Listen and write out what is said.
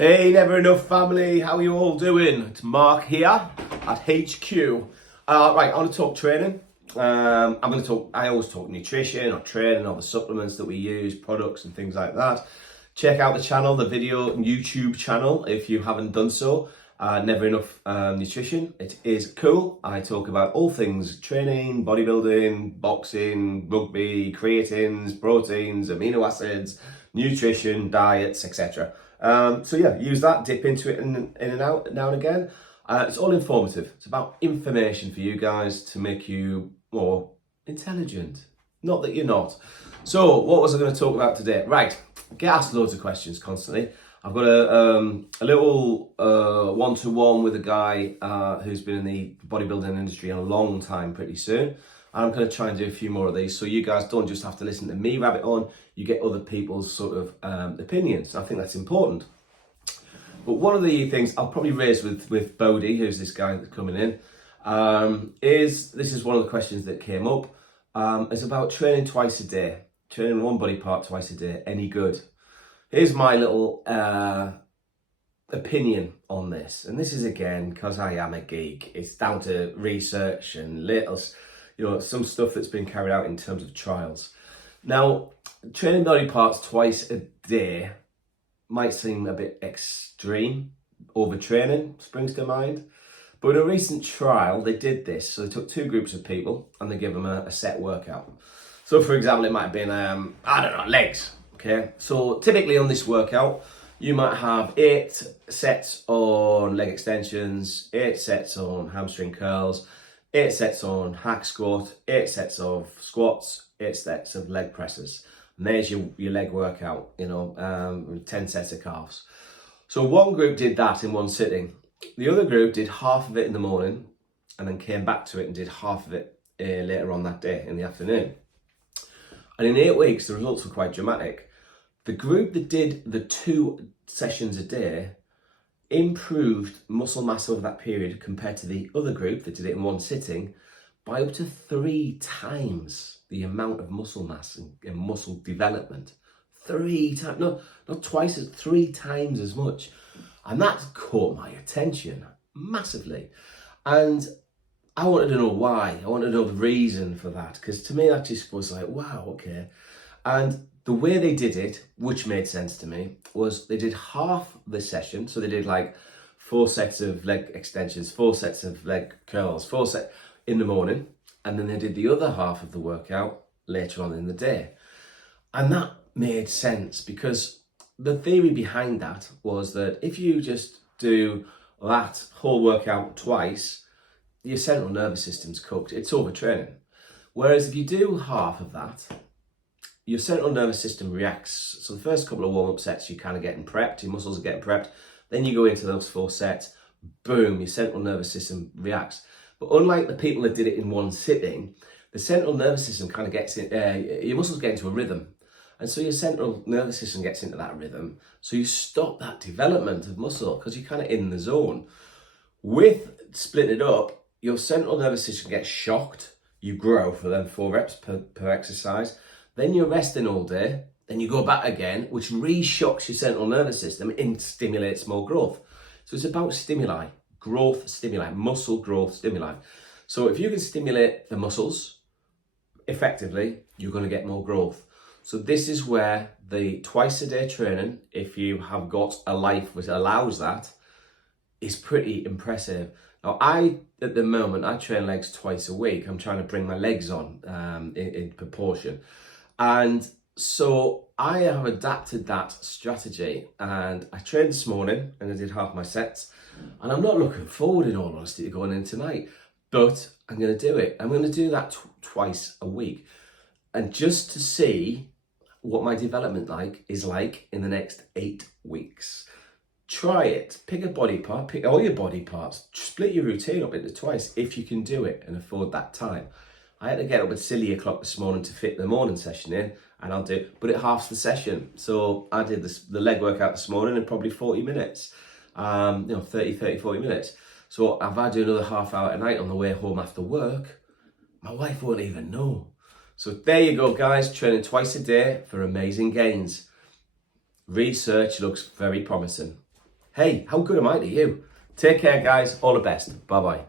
Hey, Never Enough family, how are you all doing? It's Mark here at HQ. Right, I want to talk training. I always talk nutrition or training or the supplements that we use, products and things like that. Check out the channel, the video YouTube channel, if you haven't done so. Never Enough Nutrition. It is cool. I talk about all things training, bodybuilding, boxing, rugby, creatines, proteins, amino acids, nutrition, diets, etc. So yeah, use that, dip into it in and out now and again. It's all informative. It's about information for you guys to make you more intelligent. Not that you're not. So what was I going to talk about today? Right, I get asked loads of questions constantly. I've got a little one-to-one with a guy who's been in the bodybuilding industry a long time pretty soon. I'm going to try and do a few more of these so you guys don't just have to listen to me rabbit on, you get other people's sort of opinions. I think that's important. But one of the things I'll probably raise with Bodie, who's this guy that's coming in, is one of the questions that came up. It's about training twice a day, training one body part twice a day, any good? Here's my little opinion on this. And this is, again, because I am a geek, it's down to research and some stuff that's been carried out in terms of trials. Now, training body parts twice a day might seem a bit extreme. Overtraining springs to mind. But in a recent trial, they did this. So they took two groups of people and they gave them a set workout. So for example, it might have been, legs. Okay. So typically on this workout, you might have 8 sets on leg extensions, 8 sets on hamstring curls, 8 sets on hack squat, 8 sets of squats, 8 sets of leg presses. And there's your leg workout, 10 sets of calves. So one group did that in one sitting. The other group did half of it in the morning and then came back to it and did half of it later on that day in the afternoon. And in 8 weeks, the results were quite dramatic. The group that did the 2 sessions a day improved muscle mass over that period compared to the other group that did it in one sitting by up to 3 times the amount of muscle mass and muscle development. 3 times, not twice, 3 times as much. And that caught my attention massively. And I wanted to know why. I wanted to know the reason for that, because to me that just was like, wow, okay. And the way they did it, which made sense to me, was they did half the session. So they did like 4 sets of leg extensions, 4 sets of leg curls, 4 sets in the morning. And then they did the other half of the workout later on in the day. And that made sense because the theory behind that was that if you just do that whole workout twice, your central nervous system's cooked. It's overtraining. Whereas if you do half of that, your central nervous system reacts. So the first couple of warm-up sets, you're kind of getting prepped, your muscles are getting prepped. Then you go into those 4 sets, boom, your central nervous system reacts. But unlike the people that did it in one sitting, the central nervous system kind of gets in, your muscles get into a rhythm. And so your central nervous system gets into that rhythm. So you stop that development of muscle because you're kind of in the zone. With splitting it up, your central nervous system gets shocked. You grow for them 4 reps per exercise. Then you're resting all day. Then you go back again, which re-shocks your central nervous system and stimulates more growth. So it's about stimuli, growth stimuli, muscle growth stimuli. So if you can stimulate the muscles effectively, you're going to get more growth. So this is where the twice a day training, if you have got a life which allows that, is pretty impressive. Now at the moment, I train legs twice a week. I'm trying to bring my legs on in proportion. And so I have adapted that strategy, and I trained this morning and I did half my sets, and I'm not looking forward, in all honesty, to going in tonight, but I'm going to do it. I'm going to do that twice a week, and just to see what my development is like in the next 8 weeks. Try it. Pick a body part, pick all your body parts, split your routine up into twice if you can do it and afford that time. I had to get up at silly o'clock this morning to fit the morning session in, and I'll do it, but it halves the session. So I did the leg workout this morning in probably 40 minutes, 30, 40 minutes. So if I do another half hour tonight on the way home after work, my wife won't even know. So there you go, guys, training twice a day for amazing gains. Research looks very promising. hey, how good am I to you? Take care, guys. All the best. Bye bye.